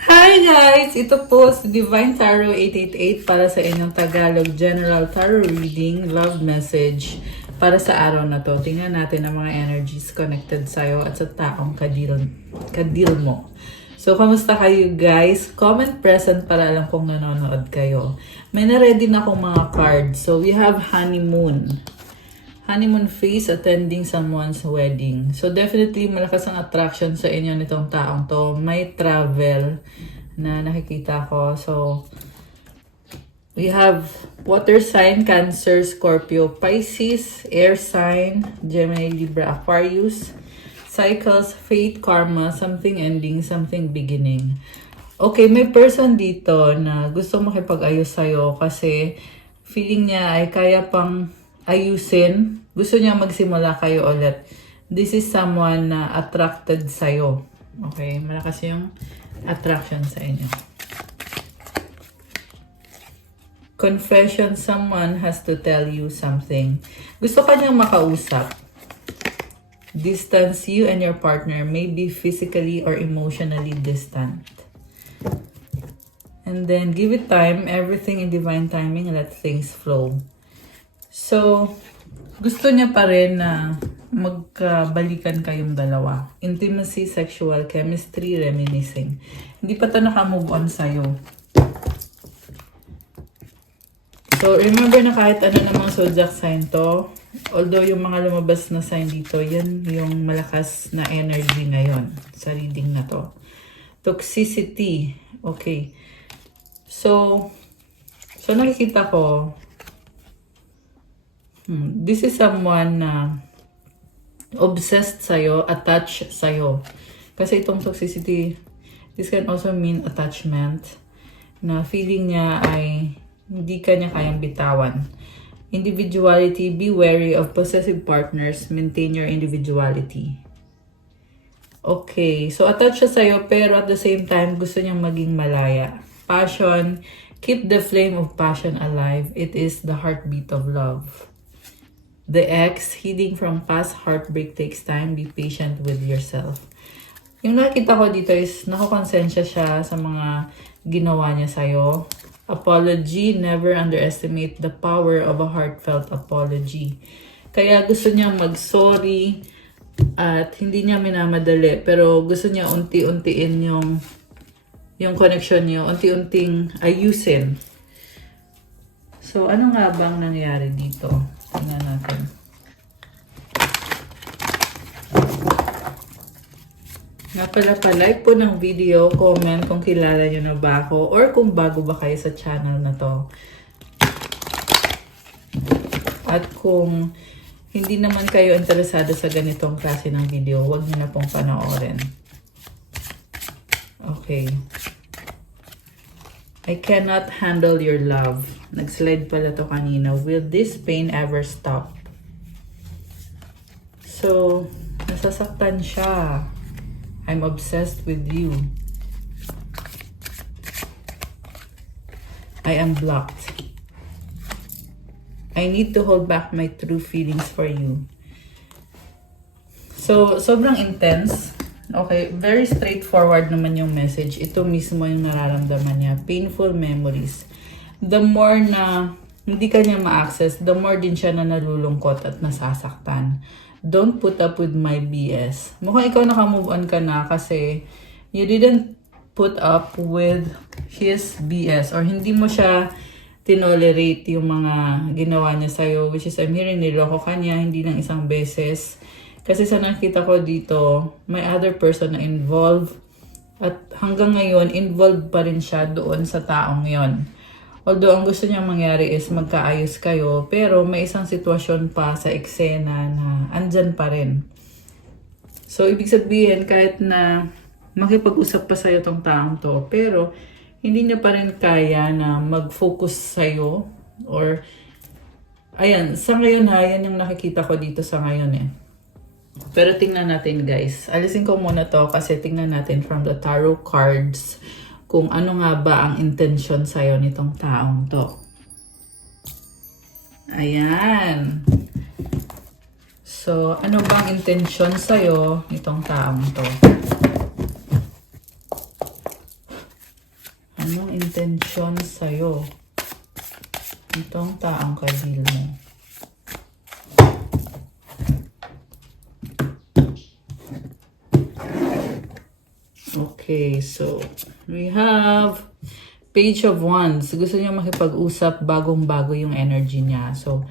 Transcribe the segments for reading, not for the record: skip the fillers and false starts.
Hi guys! Ito po si Divine Tarot 888 para sa inyong Tagalog General Tarot Reading, Love Message para sa araw na to. Tingnan natin ang mga energies connected sa'yo at sa taong kadil mo. So, kamusta kayo guys? Comment present para alam kung nanonood kayo. May na-ready na akong mga cards. So, we have honeymoon. Honeymoon phase, attending someone's wedding. So definitely malakas ang attraction sa inyo nitong taong to. May travel na nakikita ko. So we have water sign, Cancer, Scorpio, Pisces, air sign, Gemini, Libra, Aquarius, cycles, fate, karma, something ending, something beginning. Okay, may person dito na gusto makipag-ayos sa'yo kasi feeling niya ay kaya pang ayusin. Gusto niya magsimula kayo ulit. This is someone na attracted sa'yo. Okay? Malakas yung attraction sa inyo. Confession, someone has to tell you something. Gusto ka niyang makausap. Distance, you and your partner may be physically or emotionally distant. And then, give it time. Everything in divine timing. Let things flow. So, gusto niya pa rin na magkabalikan kayong dalawa. Intimacy, sexual, chemistry, reminiscing. Hindi pa ito naka-move on sa'yo. So, remember na kahit ano namang zodiac sign to, although yung mga lumabas na sign dito, yan yung malakas na energy ngayon sa reading na to. Toxicity. Okay. So nakikita ko, this is someone na obsessed sa'yo, attached sa'yo. Kasi itong toxicity, this can also mean attachment, na feeling niya ay hindi ka niya kayang bitawan. Individuality, be wary of possessive partners, maintain your individuality. Okay, so attached siya sa'yo pero at the same time gusto niyang maging malaya. Passion, keep the flame of passion alive. It is the heartbeat of love. The ex, healing from past heartbreak takes time. Be patient with yourself. Yung nakita ko dito is nakakonsensya siya sa mga ginawa niya sa'yo. Apology, never underestimate the power of a heartfelt apology. Kaya gusto niya mag-sorry at hindi niya minamadali. Pero gusto niya unti-untiin yung connection niyo. Unti-unting ayusin. So, ano nga bang nangyari dito? Tingnan natin. Nga pala pa-like po ng video, comment kung kilala nyo na ba ako or kung bago ba kayo sa channel na to. At kung hindi naman kayo interesado sa ganitong klase ng video, huwag nyo na pong panoorin. Okay. I cannot handle your love. Nag-slide pala to kanina. Will this pain ever stop? So, nasasaktan siya. I'm obsessed with you. I am blocked. I need to hold back my true feelings for you. So, sobrang intense. Okay, very straightforward naman yung message. Ito mismo yung nararamdaman niya. Painful memories. The more na hindi ka niya ma-access, the more din siya na nalulungkot at nasasaktan. Don't put up with my BS. Mukhang ikaw naka-move on ka na kasi you didn't put up with his BS or hindi mo siya tinolerate yung mga ginawa niya sa'yo, which is I'm hearing niloko ka niya, hindi lang isang beses. Kasi sa nakita ko dito, may other person na involved at hanggang ngayon, involved pa rin siya doon sa taong yon. Although ang gusto niyang mangyari is magkaayos kayo, pero may isang sitwasyon pa sa eksena na andyan pa rin. So, ibig sabihin, kahit na makipag-usap pa sa'yo tong taong to, pero hindi niya pa rin kaya na mag-focus sa'yo or, ayan, sa ngayon ha, yan yung nakikita ko dito sa ngayon eh. Pero tingnan natin guys. Alisin ko muna to kasi tingnan natin from the tarot cards kung ano nga ba ang intention sa'yo nitong taong to. Ayan. So, ano bang intention sa'yo nitong taong to? Anong intensyon sa'yo? Itong taong kadil mo. Okay, so we have Page of Wands. Gusto niya makipag-usap, bagong-bago yung energy niya. So,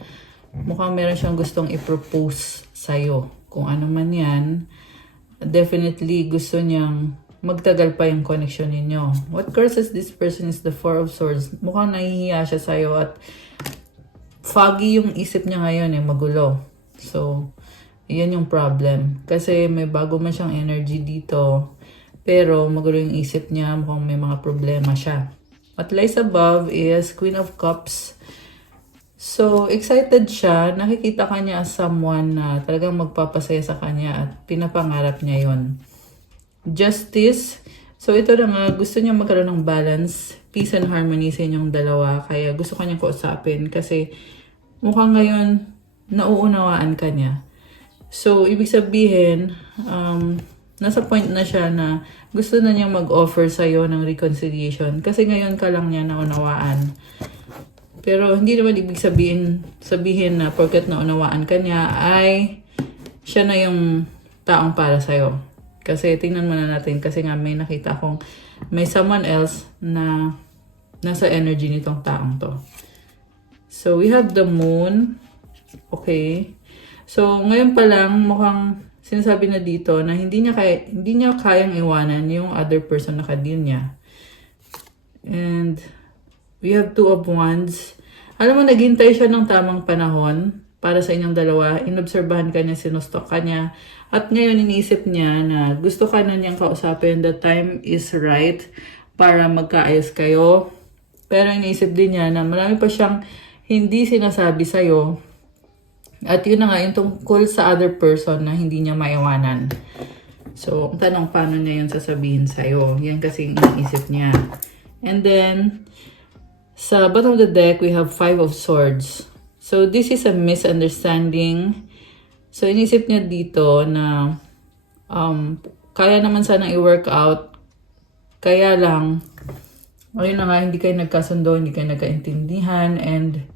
mukhang meron siyang gustong i-propose sa'yo. Kung ano man yan, definitely gusto niyang magtagal pa yung connection ninyo. What curses this person is the Four of Swords. Mukhang nahihiya siya sa'yo at foggy yung isip niya ngayon magulo. So, yan yung problem. Kasi may bago man siyang energy dito, pero magulo yung isip niya, mukhang may mga problema siya. What lies above is Queen of Cups. So, excited siya. Nakikita ka niya as someone na talagang magpapasaya sa kanya at pinapangarap niya yon. Justice. So, ito na nga, gusto niya magkaroon ng balance, peace and harmony sa inyong dalawa. Kaya gusto kanyang kausapin kasi mukhang ngayon nauunawaan ka niya. So, ibig sabihin, nasa point na siya na gusto na niyang mag-offer sa'yo ng reconciliation kasi ngayon ka lang niya naunawaan. Pero hindi naman ibig sabihin na porket naunawaan ka niya ay siya na yung taong para sa'yo. Kasi tingnan muna natin kasi nga may nakita akong may someone else na nasa energy nitong taong to. So we have the moon. Okay. So ngayon pa lang mukhang sinasabi na dito na hindi niya kayang iwanan yung other person na kadil niya. And we have Two of Wands. Alam mo, naghintay siya ng tamang panahon para sa inyong dalawa. Inobserbahan ka niya, sinustok ka niya. At ngayon iniisip niya na gusto ka na niyang kausapin. The time is right para magkaayos kayo. Pero iniisip din niya na marami pa siyang hindi sinasabi sa'yo. At yun na nga, yung tungkol sa other person na hindi niya maiwanan. So, ang tanong, paano niya yun sasabihin sa'yo? Yan kasi yung iniisip niya. And then, sa bottom of the deck, we have Five of Swords. So, this is a misunderstanding. So, iniisip niya dito na kaya naman sana i-work out. Kaya lang, ayun na nga, hindi kayo nagkasundo, hindi kayo nagkaintindihan, and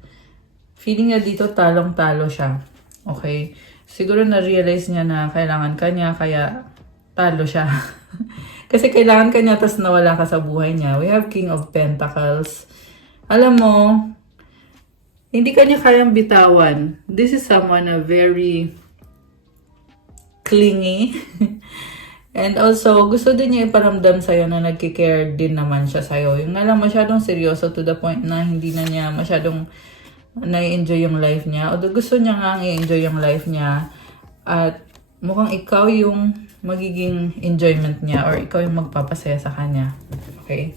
feeling niya dito talong-talo siya. Okay? Siguro na-realize niya na kailangan ka niya, kaya talo siya. Kasi kailangan ka niya, tas nawala ka sa buhay niya. We have King of Pentacles. Alam mo, hindi ka niya kayang bitawan. This is someone na very clingy. And also, gusto din niya iparamdam sa'yo na nagkikare din naman siya sa'yo. Yung nga lang masyadong seryoso to the point na hindi na niya masyadong na-enjoy yung life niya. Although gusto niya nga i-enjoy yung life niya. At mukhang ikaw yung magiging enjoyment niya or ikaw yung magpapasaya sa kanya. Okay?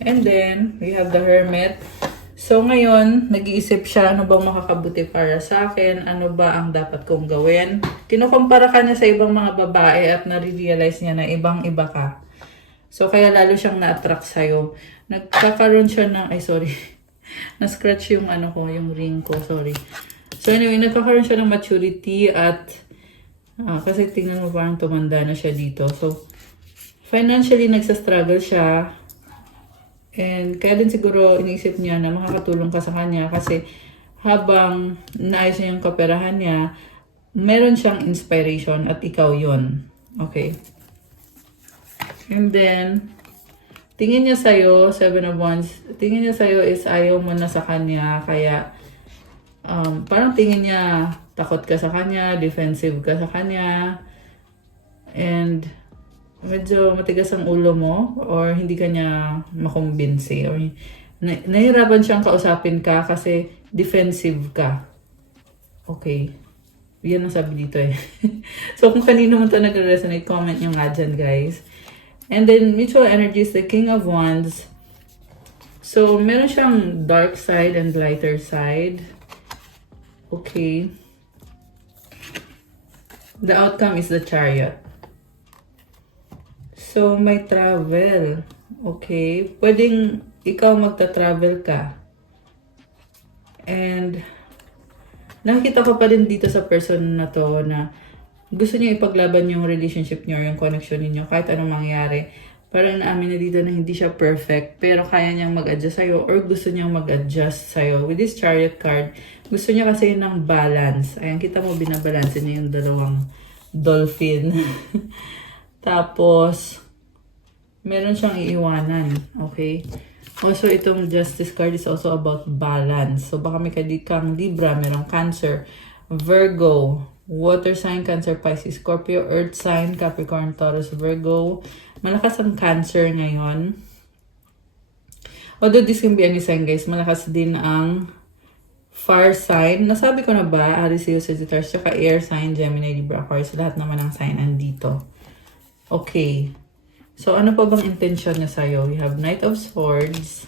And then, we have the Hermit. So ngayon, nag-iisip siya, ano bang makakabuti para sa akin? Ano ba ang dapat kong gawin? Kinukumpara ka niya sa ibang mga babae at nare-realize niya na ibang-iba ka. So kaya lalo siyang na-attract sa'yo. Nagkakaroon siya ng, na-scratch yung yung ring ko, sorry. So anyway, nagkakaroon siya ng maturity at kasi tingnan mo parang tumanda na siya dito. So financially nagsa-struggle siya. And kaya din siguro iniisip niya na makakatulong ka sa kanya kasi habang naayos niya yung kaperahan niya, meron siyang inspiration at ikaw yon. Okay? And then, tingin niya sa'yo, Seven of Wands, tingin niya sa'yo is ayaw mo na sa kanya, kaya parang tingin niya takot ka sa kanya, defensive ka sa kanya, and medyo matigas ang ulo mo, or hindi ka niya makumbinsi, or nahirapan siyang kausapin ka kasi defensive ka. Okay. Yan ang sabi dito So kung kanino mo ito nag-resonate, comment nyo nga dyan, guys. And then, mutual energy is the King of Wands. So, meron siyang dark side and lighter side. Okay. The outcome is the Chariot. So, may travel. Okay. Pwedeng ikaw magta-travel ka. And, nakikita ko pa rin dito sa person na to na gusto niya ipaglaban yung relationship niyo, yung connection niyo kahit anong mangyari. Parang naamin na dito na hindi siya perfect, pero kaya niyang mag-adjust sa'yo or gusto niyang mag-adjust sa'yo. With this Chariot card, gusto niya kasi ng balance. Ayan, kita mo, binabalanse niya yung dalawang dolphin. Tapos, meron siyang iiwanan. Okay? Also, itong Justice card is also about balance. So, baka may kang Libra, merong Cancer, Virgo, Water sign, Cancer, Pisces, Scorpio, Earth sign, Capricorn, Taurus, Virgo. Malakas ang Cancer ngayon. Although this can be any sign, guys, malakas din ang fire sign. Nasabi ko na ba? Aries, Leo, Sagittarius, tsaka air sign, Gemini, Libra, Aquarius. Lahat naman ang sign andito. Okay. So, ano pa bang intention niya sa'yo? We have Knight of Swords,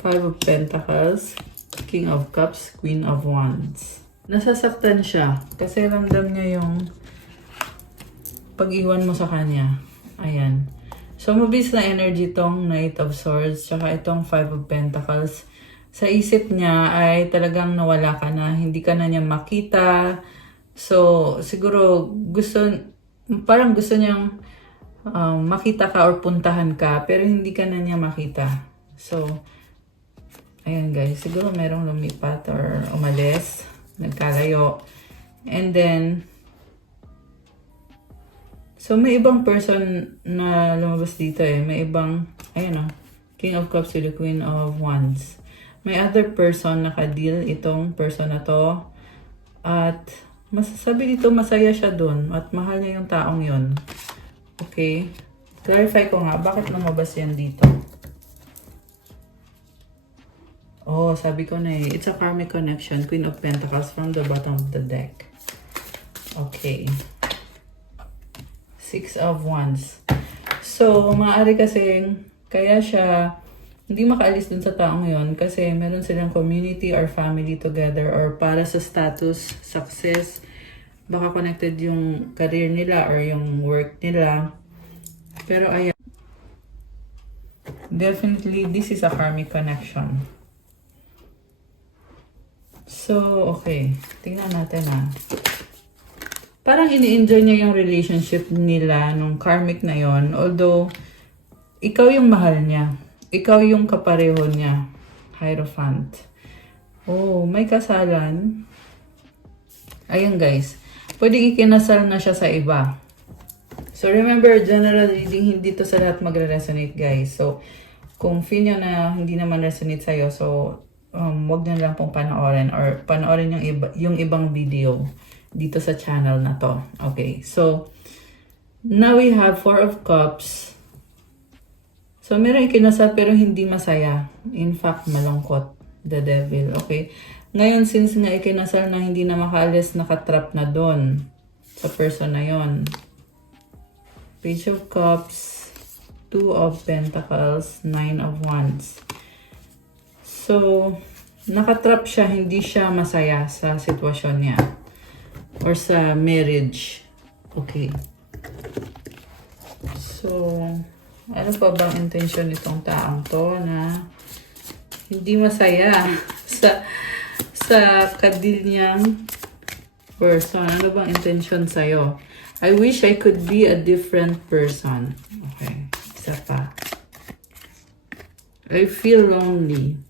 Five of Pentacles, King of Cups, Queen of Wands. Nasasaktan siya kasi ramdam niya yung pag-iwan mo sa kanya. Ayan. So, mabilis na energy tong Knight of Swords, tsaka itong Five of Pentacles. Sa isip niya ay talagang nawala ka na, hindi ka na niya makita. So, siguro parang gusto niyang makita ka or puntahan ka, pero hindi ka na niya makita. So, ayan guys, siguro merong lumipat or umalis, nagkalayo. And then, so may ibang person na lumabas dito eh. May ibang, ayan o, King of Cups with the Queen of Wands. May other person naka-deal itong person na to. At masasabi dito masaya siya dun at mahal niya yung taong yon. Okay? Clarify ko nga, bakit lumabas yan dito? Oh, sabi ko na eh, it's a karmic connection. Queen of Pentacles from the bottom of the deck. Okay. Six of Wands. So, maaari kasing kaya siya hindi makaalis dun sa taong yon kasi meron silang community or family together or para sa status, success, baka connected yung career nila or yung work nila. Pero ayan, definitely this is a karmic connection. So, okay. Tingnan natin parang ini-enjoy niya yung relationship nila nung karmic na yon. Although, ikaw yung mahal niya. Ikaw yung kapareho niya. Hierophant. Oh, may kasalan. Ayan guys. Pwedeng ikinasal na siya sa iba. So, remember, general reading, hindi to sa lahat magre-resonate guys. So, kung feel nyo na hindi naman resonate sa'yo, so, wag nyo lang pong panoorin or panoorin yung ibang video dito sa channel na to. Okay, so now we have Four of Cups. So meron ikinasal pero hindi masaya. In fact, malungkot. The Devil. Okay, ngayon since nga ikinasal na hindi na makaalis, nakatrap na doon sa person na yon. Page of Cups, Two of Pentacles, Nine of Wands. So, nakatrap siya, hindi siya masaya sa sitwasyon niya or sa marriage. Okay. So, ano pa bang intention nitong taong to na hindi masaya sa kadil niyang person? Ano bang intention sa'yo? I wish I could be a different person. Okay. Isa pa. I feel lonely.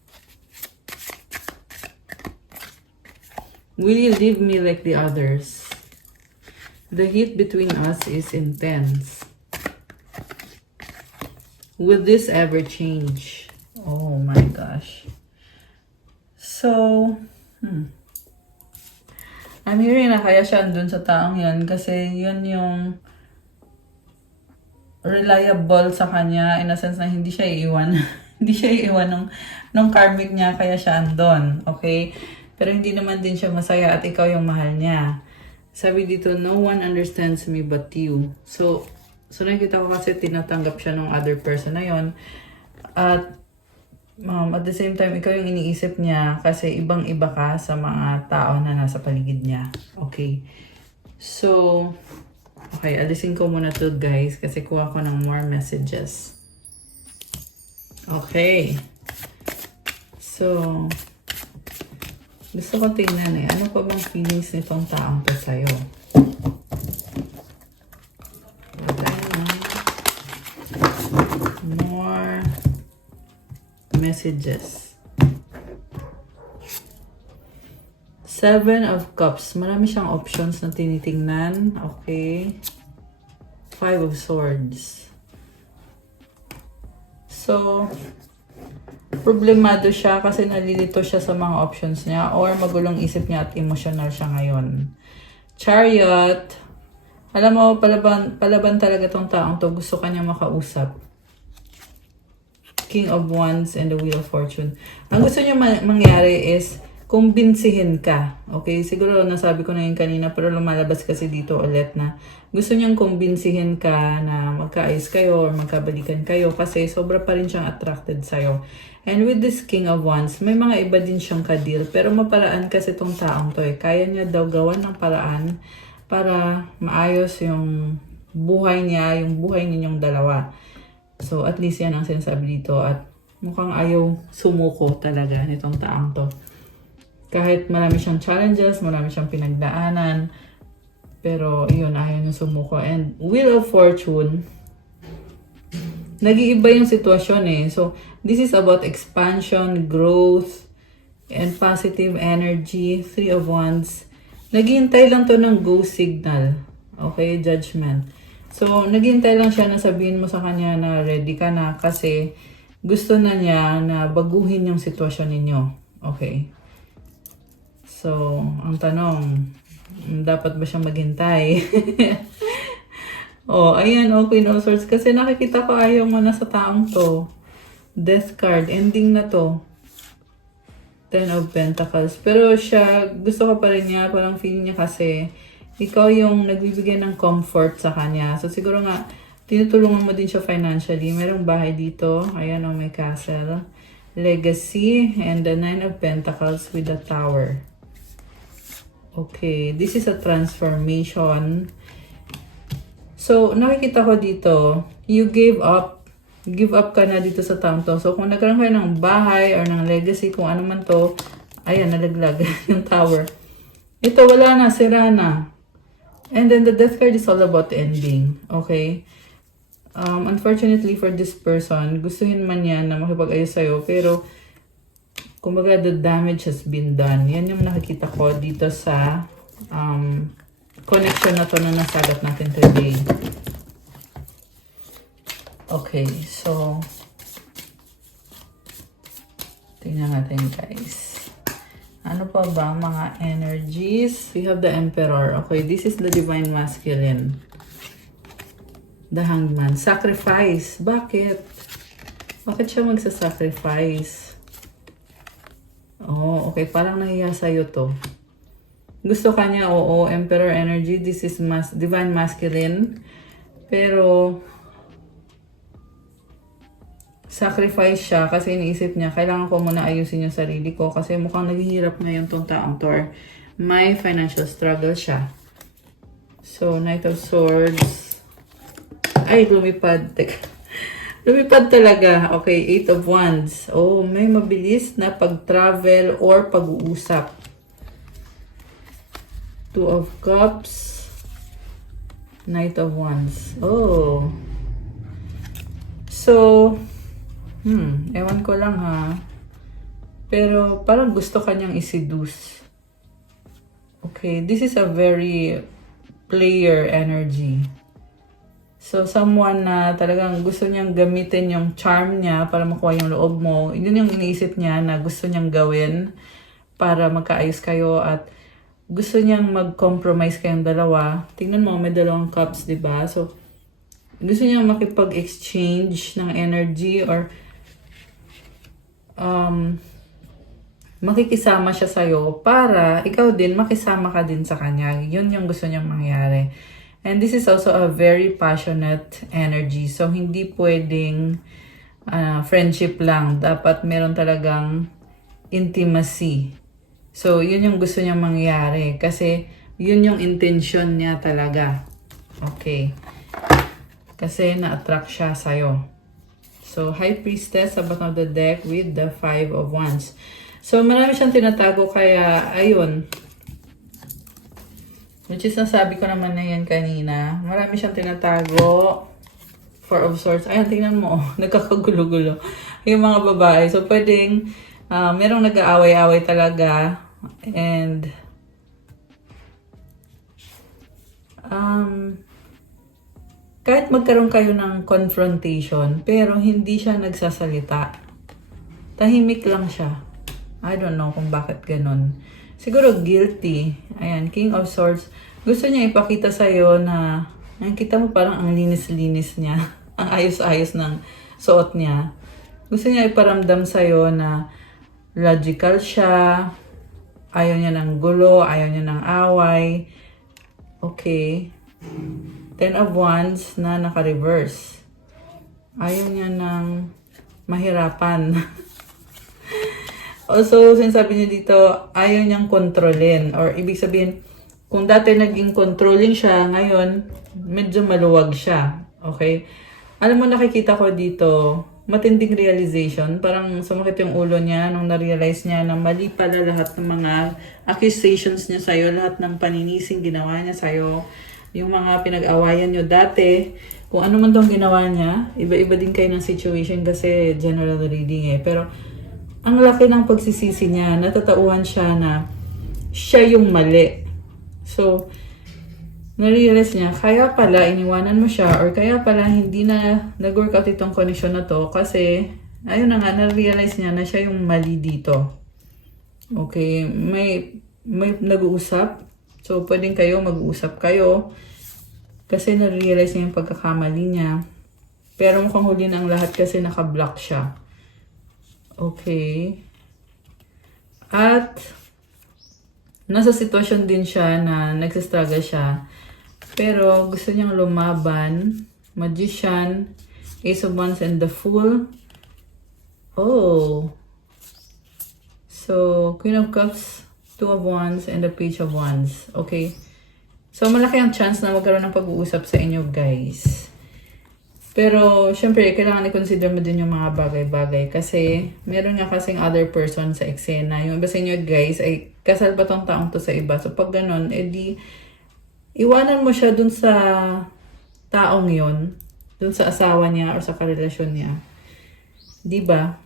Will you leave me like the others? The heat between us is intense. Will this ever change? Oh my gosh. So, I'm hearing na kaya siya andun sa taong yun kasi yun yung reliable sa kanya in a sense na hindi siya iiwan. Hindi siya iiwan nung karmic niya kaya siya andun. Okay? Pero hindi naman din siya masaya at ikaw yung mahal niya. Sabi dito, no one understands me but you. So nakikita ko kasi tinatanggap siya ng other person na yon. At at the same time, ikaw yung iniisip niya kasi ibang-iba ka sa mga tao na nasa paligid niya. Okay. So, okay, alisin ko muna to guys kasi kuha ko ng more messages. Okay. So, gusto ko tingnan ano pa bang feelings nitong taong to sa'yo? More messages. Seven of Cups. Marami siyang options na tinitingnan. Okay. Five of Swords. So, problemado siya kasi nalilito siya sa mga options niya or magulong isip niya at emotional siya ngayon. Chariot. Alam mo, palaban talaga tong taong to. Gusto kanya makausap. King of Wands and the Wheel of Fortune. Ang gusto niya mangyari is kumbinsihin ka. Okay? Siguro nasabi ko na yun kanina pero lumalabas kasi dito ulit na gusto niyang kumbinsihin ka na magkaayos kayo or magkabalikan kayo kasi sobra pa rin siyang attracted sa'yo. And with this King of Wands, may mga iba din siyang ka-deal pero maparaan kasi tong taong to eh. Kaya niya daw gawan ng paraan para maayos yung buhay niya, yung buhay ninyong dalawa. So at least yan ang sinasabi dito at mukhang ayaw sumuko talaga nitong taong to. Kahit marami siyang challenges, marami siyang pinagdaanan, pero yun, ayaw niya sumuko. And Wheel of Fortune, nag-iiba yung sitwasyon eh. So, this is about expansion, growth, and positive energy. Three of Wands. Naghihintay lang to ng go signal. Okay, Judgment. So, naghihintay lang siya na sabihin mo sa kanya na ready ka na kasi gusto na niya na baguhin yung sitwasyon ninyo. Okay. So, ang tanong, dapat ba siyang maghintay? Oh, ayan, okay, no Swords. Kasi nakikita ko ayaw mo na sa taong to. Death card, ending na to. Ten of Pentacles. Pero siya, gusto ka pa rin niya, parang feeling niya kasi ikaw yung nagbibigay ng comfort sa kanya. So, siguro nga, tinutulungan mo din siya financially. Merong bahay dito. Ayan, oh, may castle. Legacy, and the Nine of Pentacles with the Tower. Okay, this is a transformation. So, nakikita ko dito, you gave up. Give up ka na dito sa taong to. So, kung nagkaroon kayo ng bahay or ng legacy, kung ano man to, ayan, nalaglag yung tower. Ito, wala na, sira na. And then, the death card is all about ending. Okay? Unfortunately for this person, gustuhin man yan na makipag-ayos sa'yo, pero kumbaga, the damage has been done. Yan yung nakikita ko dito sa connection na to na nasagat natin today. Okay, so tingnan natin guys. Ano pa ba mga energies? We have the Emperor. Okay, this is the Divine Masculine. The Hangman. Sacrifice. Bakit? Bakit siya magsasacrifice? Oh, okay. Parang nahiya sa'yo to. Gusto ka niya, oo, Emperor energy. This is Divine Masculine. Pero, sacrifice siya kasi iniisip niya, kailangan ko muna ayusin yung sarili ko kasi mukhang naghihirap ngayon tong taong to. May financial struggle siya. So, Knight of Swords. Ay, lumipad. Teka. Lumipad talaga. Okay, Eight of Wands. Oh, may mabilis na pag-travel or pag-uusap. Two of Cups. Knight of Wands. Oh. So, ewan ko lang ha. Pero parang gusto kanyang i-seduce. Okay, this is a very player energy. So, someone na talagang gusto niyang gamitin yung charm niya para makuha yung loob mo. Yun yung iniisip niya na gusto niyang gawin para magkaayos kayo at gusto niyang mag-compromise kayong dalawa. Tingnan mo, may dalawang cups, diba? So, gusto niyang makipag-exchange ng energy or makikisama siya sa'yo para ikaw din makisama ka din sa kanya. Yun yung gusto niyang mangyari. And this is also a very passionate energy. So, hindi pwedeng friendship lang. Dapat meron talagang intimacy. So, yun yung gusto niyang mangyari. Kasi, yun yung intention niya talaga. Okay. Kasi, na-attract siya sa'yo. So, High Priestess sa bottom of the deck with the Five of Wands. So, marami siyang tinatago. Kaya, ayun. Which is nasabi ko naman na yan kanina. Marami siyang tinatago. Four of Swords. Ayan, tingnan mo. Nagkakagulo-gulo. Yung mga babae. So, pwedeng merong nag-aaway-aaway talaga. And kahit magkaroon kayo ng confrontation, pero hindi siya nagsasalita. Tahimik lang siya. I don't know kung bakit ganun. Siguro guilty. Ayan, King of Swords. Gusto niya ipakita sa'yo na nakikita mo parang ang linis-linis niya. Ang ayos-ayos ng suot niya. Gusto niya iparamdam sa'yo na logical siya. Ayaw niya ng gulo. Ayaw niya ng away. Okay. 10 of Wands na naka-reverse. Ayaw niya ng mahirapan. Also, sinasabi niya dito, ayaw niyang kontrolin. Or ibig sabihin, kung dati naging controlling siya, ngayon, medyo maluwag siya. Okay? Alam mo, nakikita ko dito, matinding realization. Parang sumakit yung ulo niya nung na-realize niya na mali pala lahat ng mga accusations niya sa'yo, lahat ng paninising ginawa niya sa'yo, yung mga pinag-awayan niyo dati, kung ano man tong ginawa niya, iba-iba din kayo ng situation kasi general reading eh. Pero, ang laki ng pagsisisi niya, natatauhan siya na siya yung mali. So, na-realize niya, kaya pala iniwanan mo siya or kaya pala hindi na nag-work out itong connection na to kasi, ayun na nga, na-realize niya na siya yung mali dito. Okay, may nag-uusap. So, pwedeng kayo mag-uusap kayo kasi na-realize niya yung pagkakamali niya. Pero mukhang huli na ang lahat kasi naka-block siya. Okay. At nasa sitwasyon din siya na nagsistruggle siya. Pero gusto niyang lumaban. Magician, Ace of Wands, and the Fool. Oh. So, Queen of Cups, Two of Wands, and the Page of Wands. Okay. So, malaki ang chance na magkaroon ng pag-uusap sa inyo, guys. Pero, syempre, kailangan i-consider mo din yung mga bagay-bagay. Kasi, meron nga kasing other person sa eksena. Yung iba sa inyo, guys, ay kasal pa tong taong to sa iba. So, pag ganun, edi, iwanan mo siya dun sa taong yon, dun sa asawa niya or sa karelasyon niya. Diba?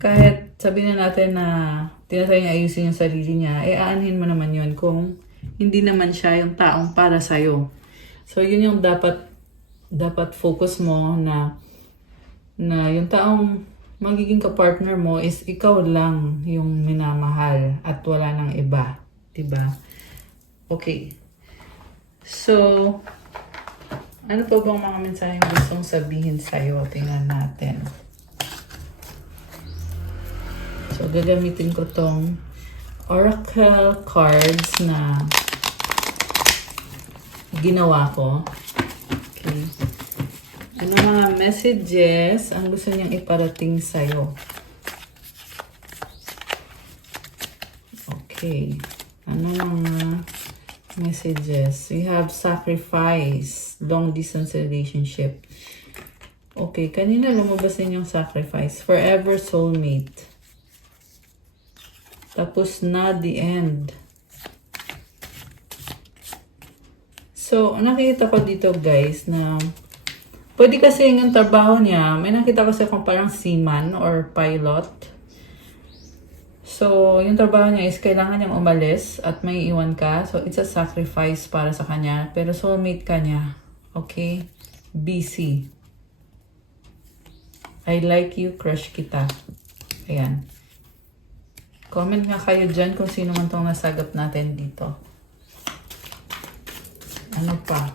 Kahit sabihin na natin na tinatry niya ayusin yung sarili niya, aanhin mo naman yon kung hindi naman siya yung taong para sa'yo. So, yun yung dapat focus mo na yung taong magiging kapartner mo is ikaw lang yung minamahal at wala nang iba. Diba? Okay. So, ano pa bang mga mensaheng gustong sabihin sa'yo? Tingnan natin. So, gagamitin ko tong oracle cards na ginawa ko. Okay. Ano mga messages ang gusto niyang iparating sa'yo? Okay. Ano mga messages? We have sacrifice, long distance relationship. Okay, kanina lumabas din yung sacrifice. Forever soulmate. Tapos na the end. So, nakikita ko dito guys na pwede kasi yung trabaho niya, may nakita kasi kung parang seaman or pilot. So, yung trabaho niya is kailangan niyang umalis at may iwan ka. So, it's a sacrifice para sa kanya. Pero soulmate ka niya. Okay? BC. I like you, crush kita. Ayan. Comment nga kayo dyan kung sino man tong nasagap natin dito. Ano pa?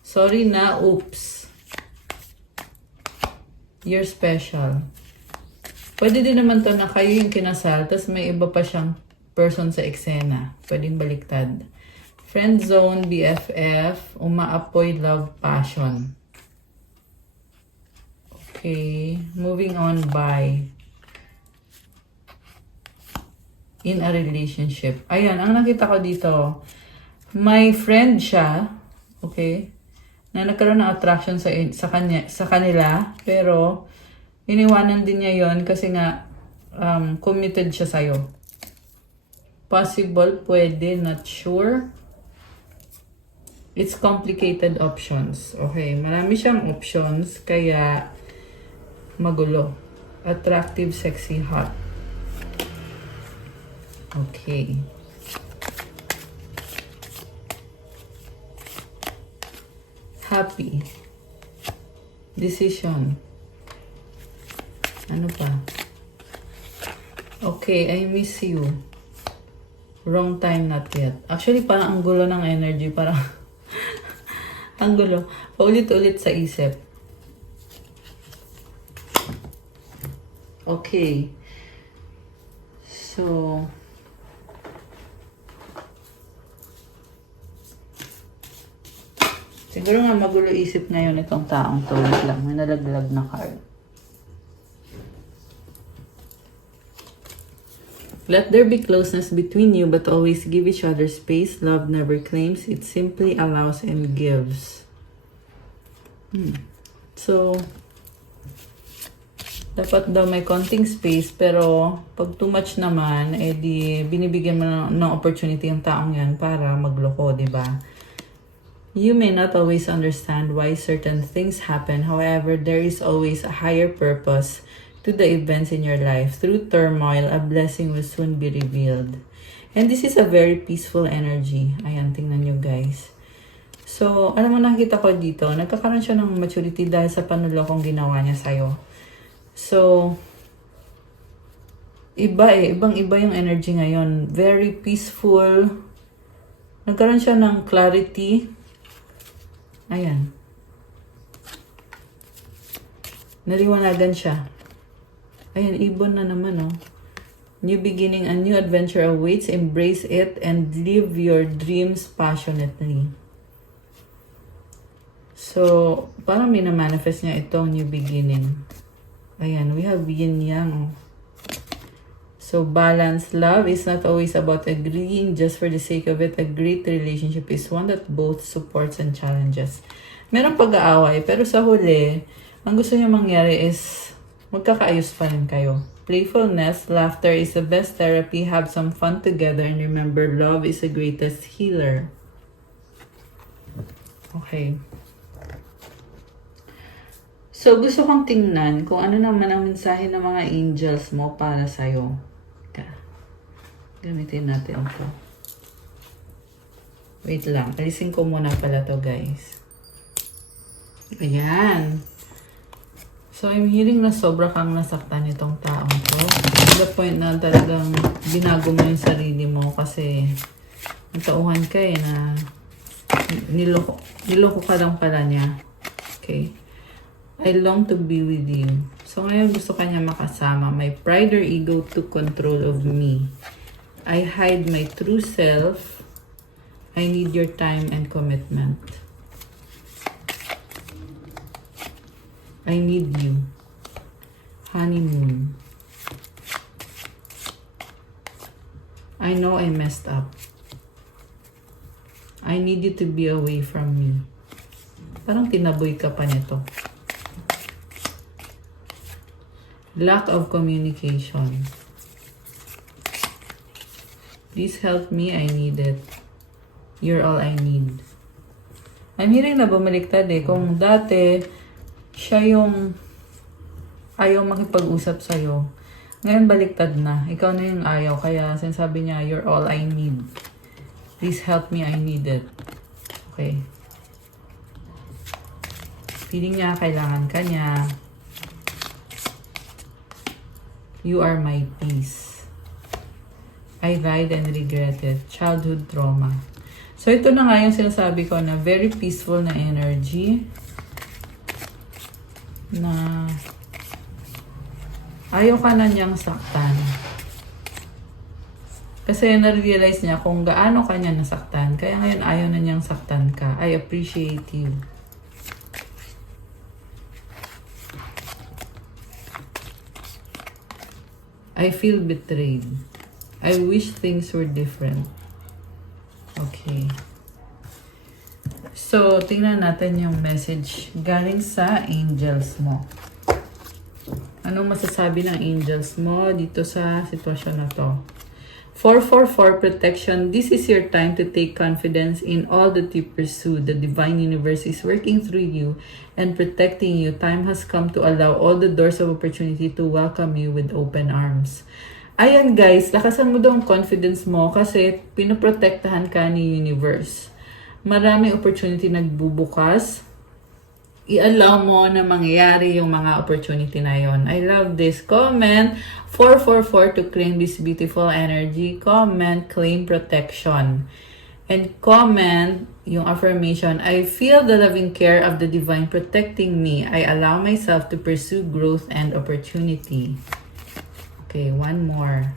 Sorry na, oops. You're special. Pwede din naman to na kayo yung kinasal, tapos may iba pa siyang person sa eksena. Pwedeng baliktad. Friend zone, BFF, umaapoy, love, passion. Okay. Moving on by. In a relationship. Ayan, ang nakita ko dito, may friend siya, okay, na nagkaroon ng attraction sa kanila, pero iniwanan din niya yon kasi nga committed siya sa'yo. Possible, pwede, not sure. It's complicated options. Okay, marami siyang options, kaya magulo. Attractive, sexy, hot. Okay. Happy. Decision. Ano pa? Okay, I miss you. Wrong time, not yet. Actually, parang ang gulo ng energy. Parang ang gulo. Paulit-ulit sa isip. Okay. So, siguro nga magulo isip ngayon itong taong to. Wait lang, may nalaglag na card. Let there be closeness between you, but always give each other space. Love never claims, it simply allows and gives. So, dapat daw may konting space, pero pag too much naman, di binibigyan mo ng opportunity yung taong yan para magloko, di ba? You may not always understand why certain things happen. However, there is always a higher purpose to the events in your life. Through turmoil, a blessing will soon be revealed. And this is a very peaceful energy. Ayan, tingnan nyo guys. So, alam mo, nakita ko dito, nagkakaroon siya ng maturity dahil sa panulokong ginawa niya sa'yo. So, ibang-iba yung energy ngayon. Very peaceful. Nagkaroon siya ng clarity. Ayan. Naliwanagan siya. Ayan, ibon na naman, oh. New beginning, a new adventure awaits. Embrace it and live your dreams passionately. So, parang minamanifest niya itong new beginning. Ayan, we have yin-yang. So, balanced love is not always about agreeing just for the sake of it. A great relationship is one that both supports and challenges. Merong pag-aaway, pero sa huli, ang gusto niya mangyari is magkakaayos pa rin kayo. Playfulness, laughter is the best therapy. Have some fun together and remember, love is the greatest healer. Okay. So, gusto kong tingnan kung ano naman ang mensahe ng mga angels mo para sa'yo. Gamitin natin ito. Wait lang. Alisin ko muna pala to guys. Ayan. So, I'm hearing na sobra kang nasaktan itong taong to. To the point na talagang binago mo yung sarili mo kasi natauhan ka na niloko ka lang pala niya. Okay. I long to be with you. So, ngayon gusto ka niya makasama. My pride or ego took control of me. I hide my true self. I need your time and commitment. I need you. Honeymoon. I know I messed up. I need you to be away from me. Parang tinaboy ka pa nito. Lack of communication. Please help me, I need it. You're all I need. I'm hearing na bumaliktad eh. Kung dati, siya yung ayaw makipag-usap sa'yo. Ngayon baliktad na. Ikaw na yung ayaw. Kaya sinasabi niya, you're all I need. Please help me, I need it. Okay. Feeling niya, kailangan ka niya. You are my peace. I lied and regretted. Childhood trauma. So, ito na nga yung sinasabi ko na very peaceful na energy. Na ayaw ka na niyang saktan. Kasi na-realize niya kung gaano ka niya nasaktan. Kaya ngayon ayaw na niyang saktan ka. I appreciate you. I feel betrayed. I wish things were different. Okay. So, tingnan natin yung message galing sa angels mo. Anong masasabi ng angels mo dito sa sitwasyon na to? 444 protection. This is your time to take confidence in all that you pursue. The divine universe is working through you and protecting you. Time has come to allow all the doors of opportunity to welcome you with open arms. Ayan guys, lakasan mo daw ang confidence mo kasi pinoprotektahan ka ni universe. Marami opportunity nagbubukas. I-allow mo na mangyayari yung mga opportunity na yon. I love this. Comment 444 to claim this beautiful energy. Comment, claim protection. And comment yung affirmation, I feel the loving care of the divine protecting me. I allow myself to pursue growth and opportunity. Okay, one more.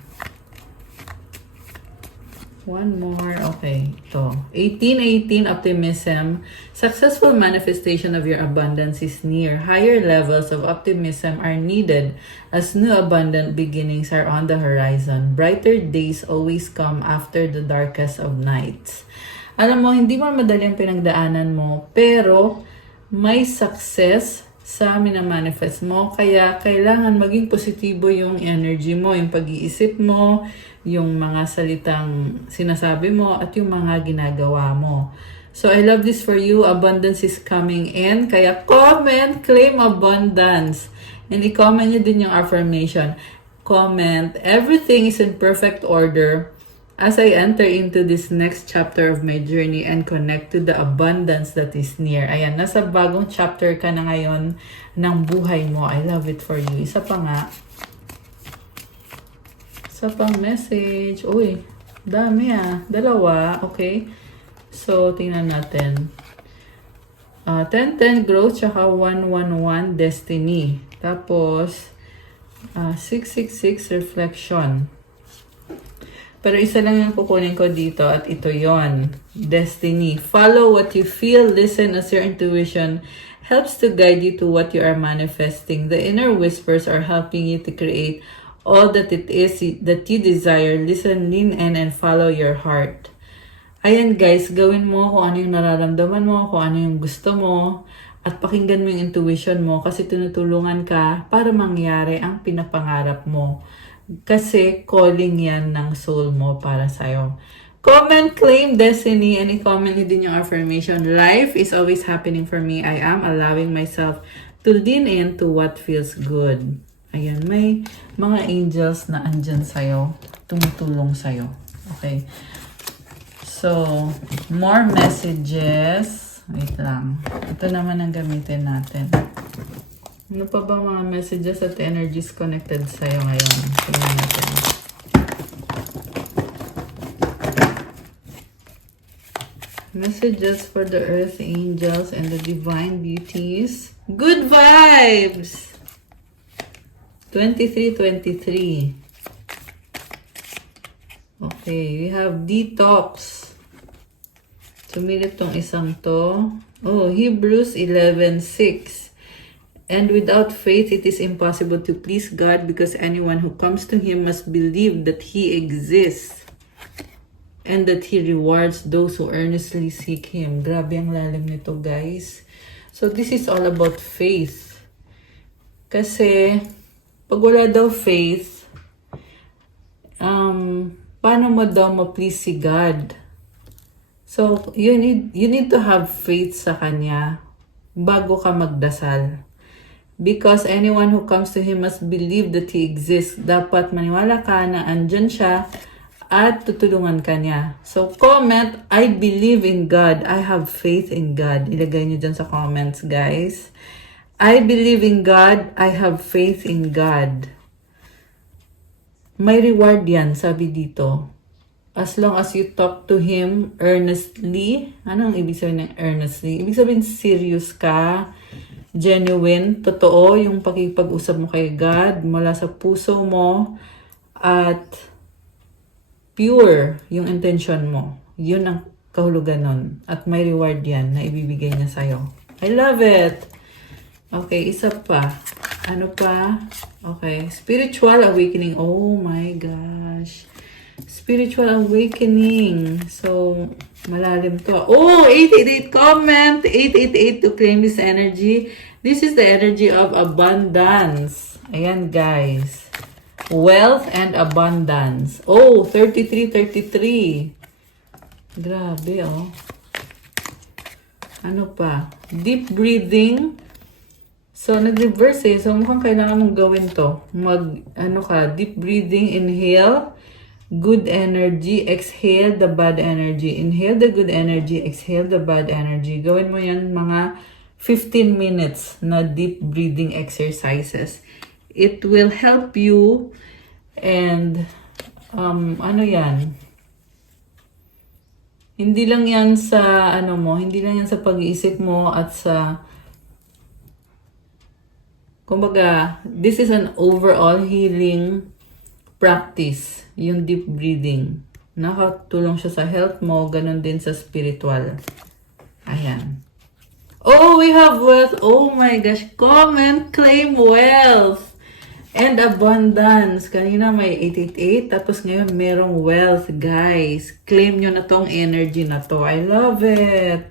One more. Okay, ito. 1818 optimism. Successful manifestation of your abundance is near. Higher levels of optimism are needed as new abundant beginnings are on the horizon. Brighter days always come after the darkest of nights. Alam mo, hindi mo madali ang pinagdaanan mo, pero may success sa minamanifest mo. Kaya kailangan maging positibo yung energy mo, yung pag-iisip mo, yung mga salitang sinasabi mo, at yung mga ginagawa mo. So, I love this for you. Abundance is coming in. Kaya comment, claim abundance. And i-comment nyo din yung affirmation. Comment, everything is in perfect order as I enter into this next chapter of my journey and connect to the abundance that is near. Ayan, nasa bagong chapter ka na ngayon ng buhay mo. I love it for you. Isa pa nga. Isa pang message. Uy, dami ah. Dalawa. Okay. So, tingnan natin. 10-10 growth, tsaka 111 destiny. Tapos, 666 reflection. Pero isa lang yung kukunin ko dito at ito yon, destiny. Follow what you feel, listen as your intuition helps to guide you to what you are manifesting. The inner whispers are helping you to create all that it is that you desire. Listen, lean in, and follow your heart. Ayan guys, gawin mo kung ano yung nararamdaman mo, kung ano yung gusto mo, at pakinggan mo yung intuition mo kasi tinutulungan ka para mangyari ang pinapangarap mo. Kasi calling yan ng soul mo para sa'yo. Comment, claim destiny, and i-comment nyo din yung affirmation. Life is always happening for me. I am allowing myself to lean into what feels good. Ayan, may mga angels na andyan sa'yo, tumutulong sa'yo. Okay. So, more messages. Wait lang. Ito naman ang gamitin natin. Ano pa ba mga messages at energies connected sa'yo ngayon? Tingnan natin. Messages for the earth angels and the divine beauties. Good vibes! 23-23. Okay, we have detox. Sumilit tong isang to. Oh, Hebrews 11:6. And without faith, it is impossible to please God because anyone who comes to Him must believe that He exists and that He rewards those who earnestly seek Him. Grabe ang lalim nito, guys. So, this is all about faith. Kasi, pag wala daw faith, paano mo daw ma-please si God? So, you need to have faith sa Kanya bago ka magdasal. Because anyone who comes to Him must believe that He exists. Dapat maniwala ka na andyan siya at tutulungan ka niya. So, comment, I believe in God. I have faith in God. Ilagay niyo dyan sa comments, guys. I believe in God. I have faith in God. May reward yan, sabi dito. As long as you talk to Him earnestly. Anong ibig sabihin ng earnestly? Ibig sabihin serious ka, genuine, totoo yung pakipag-usap mo kay God mula sa puso mo, at pure yung intention mo. Yun ang kahulugan nun. At may reward yan na ibibigay niya sa'yo. I love it! Okay, isa pa. Ano pa? Okay, spiritual awakening. Oh my gosh. Spiritual awakening. So, malalim to. Oh, 888 comment. 888 to claim this energy. This is the energy of abundance. Ayan, guys. wealth and abundance. Oh, 33, 33. Grabe, oh. Ano pa? Deep breathing. So, nag-reverse eh. So, mukhang kailangan mong gawin to. Deep breathing, inhale, good energy, exhale the bad energy. Inhale the good energy, exhale the bad energy. Gawin mo yan mga 15 minutes na deep breathing exercises. It will help you and, ano yan? Hindi lang yan sa, hindi lang yan sa pag-iisip mo at sa, kumbaga, this is an overall healing practice, yung deep breathing. Nakatulong siya sa health mo, ganun din sa spiritual. Ayan. Oh, we have wealth. Oh my gosh. Comment, claim wealth and abundance. Kanina may 888, tapos ngayon merong wealth, guys. Claim nyo na tong energy na to. I love it.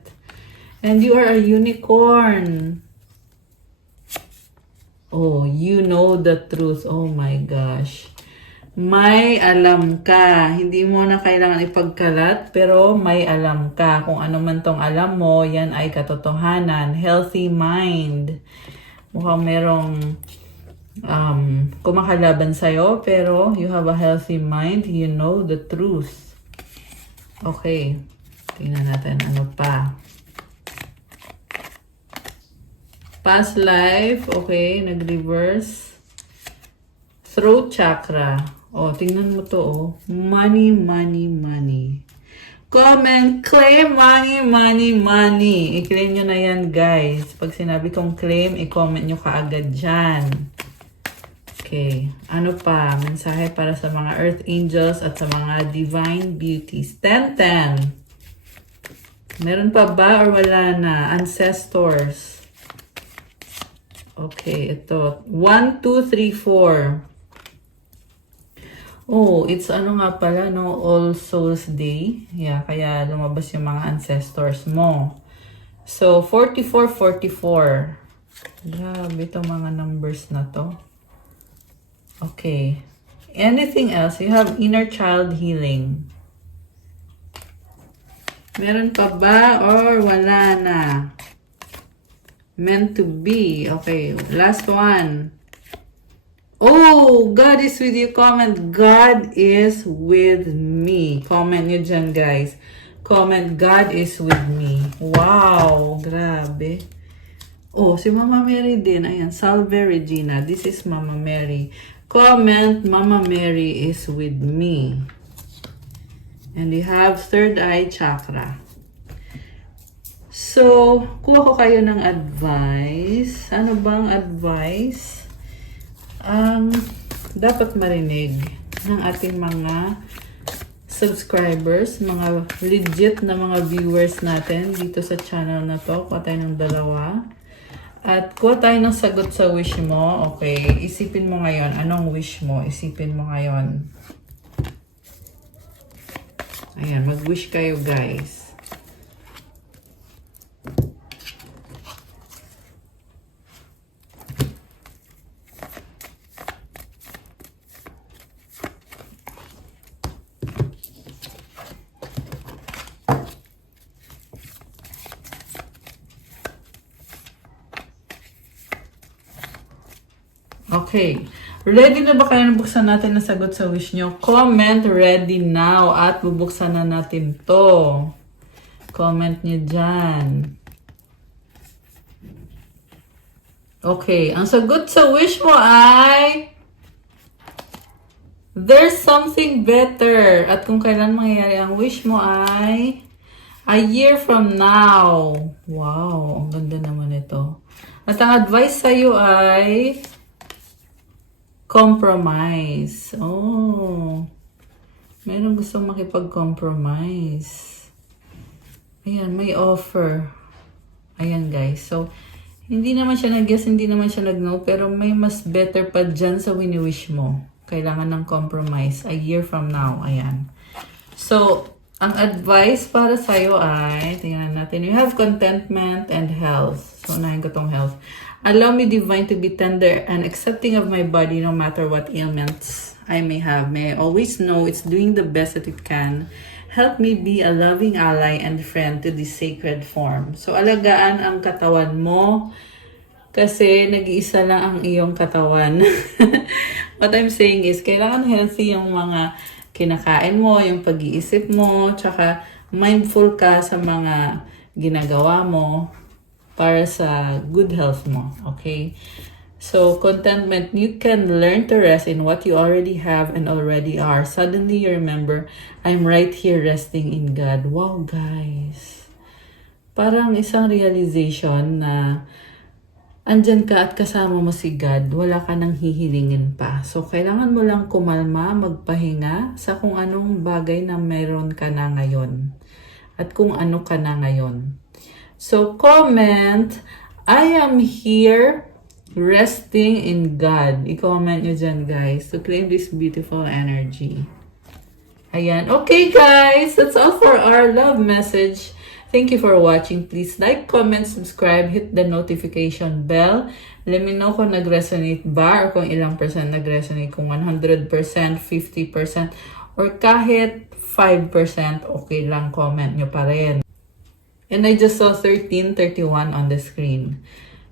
And you are a unicorn. Oh, you know the truth. Oh my gosh. May alam ka. Hindi mo na kailangan ipagkalat, pero may alam ka. Kung ano man tong alam mo, yan ay katotohanan. Healthy mind. Mukhang merong kumakalaban sa'yo, pero you have a healthy mind. You know the truth. Okay. Tingnan natin ano pa. Past life. Okay. Nag-reverse. Throat chakra. Oh, tingnan mo to, oh. Money, money, money. Comment, claim money, money, money. I-claim nyo na yan, guys. Pag sinabi kong claim, i-comment nyo kaagad dyan. Okay. Ano pa? Mensahe para sa mga earth angels at sa mga divine beauties. 10-10. Meron pa ba or wala na? Ancestors. Okay, ito. 1, 2, 3, 4. Oh, it's ano nga pala, no? All Souls Day. Yeah, kaya lumabas yung mga ancestors mo. So, 44, 44. Grabe itong mga numbers na to. Okay. Anything else? You have inner child healing. Meron pa ba or wala na? Meant to be. Okay, last one. Oh, God is with you. Comment, God is with me. Comment nyo dyan, guys. Comment, God is with me. Wow, grabe. Oh, si Mama Mary din. Ayan, Salve Regina. This is Mama Mary. Comment, Mama Mary is with me. And you have third eye chakra. So, kuha ko kayo ng advice. Ano bang advice? Dapat marinig ng ating mga subscribers, mga legit na mga viewers natin dito sa channel na to. Kuha tayo ng dalawa. At kuha tayo ng sagot sa wish mo. Okay, isipin mo ngayon. Anong wish mo? Isipin mo ngayon. Ayan, mag-wish kayo, guys. Okay. Ready na ba kayo na buksan natin na sagot sa wish nyo? Comment ready now at bubuksan na natin to. Comment nyo dyan. Okay. Ang sagot sa wish mo ay there's something better. At kung kailan mangyayari ang wish mo ay a year from now. Wow. Ang ganda naman ito. At ang advice sa'yo ay compromise. Oh. Meron gustong makipag-compromise. Ayan, may offer. Ayan, guys. So, hindi naman siya nag-guess, hindi naman siya nag-no, pero may mas better pa dyan sa wini-wish mo. Kailangan ng compromise. A year from now. Ayan. So, Ang advice para sa'yo ay, tingnan natin, you have contentment and health. So, unahin ko tong health. Allow me, divine, to be tender and accepting of my body no matter what ailments I may have. May I always know it's doing the best that it can. Help me be a loving ally and friend to this sacred form. So, alagaan ang katawan mo kasi nag-iisa lang ang iyong katawan. What I'm saying is, kailangan healthy yung mga kinakain mo, yung pag-iisip mo, tsaka mindful ka sa mga ginagawa mo para sa good health mo, okay? So, contentment, you can learn to rest in what you already have and already are. Suddenly, you remember, I'm right here resting in God. Wow, guys. Parang isang realization na andyan ka at kasama mo si God, wala ka nang hihilingin pa. So, kailangan mo lang kumalma, magpahinga sa kung anong bagay na meron ka na ngayon. At kung ano ka na ngayon. So, comment, I am here resting in God. I-comment nyo dyan, guys, to claim this beautiful energy. Ayan. Okay, guys, that's all for our love message. Thank you for watching. Please like, comment, subscribe, hit the notification bell. Let me know kung nag-resonate ba or kung ilang percent nag-resonate, kung 100%, 50%, or kahit 5%, okay lang, comment nyo pa rin. And I just saw 1331 on the screen.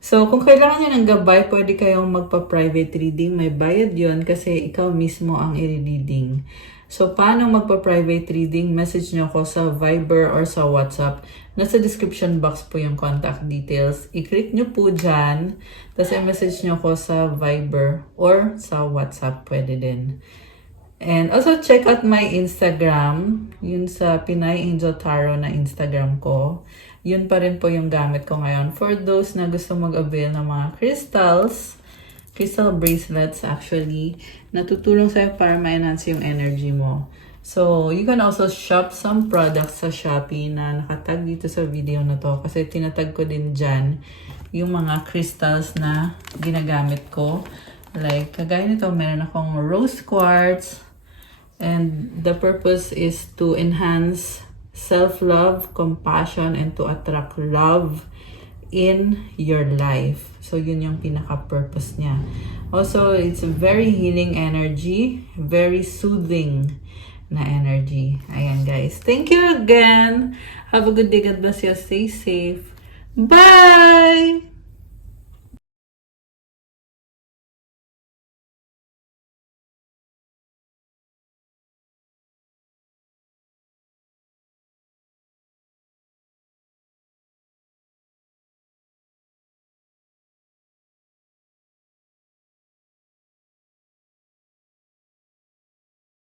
So, kung kailangan nyo ng gabay, pwede kayong magpa-private reading. May bayad yon kasi ikaw mismo ang i-reading. So, paano magpa-private reading? Message nyo ko sa Viber or sa WhatsApp. Nasa description box po yung contact details. I-click nyo po dyan. Tapos i-message nyo ko sa Viber or sa WhatsApp. Pwede din. And also, check out my Instagram. Yun sa Pinay Angel Tarot na Instagram ko. Yun pa rin po yung gamit ko ngayon. For those na gusto mag-avail ng mga crystals, crystal bracelets actually, natutulong sa'yo para ma-enhance yung energy mo. So, you can also shop some products sa Shopee na nakatag dito sa video na to. Kasi tinatag ko din dyan yung mga crystals na ginagamit ko. Like, kagaya nito, meron akong rose quartz. And the purpose is to enhance self-love, compassion, and to attract love in your life. So, yun yung pinaka-purpose niya. Also, it's a very healing energy, very soothing na energy. Ayan, guys. Thank you again. Have a good day. God bless you. Stay safe. Bye!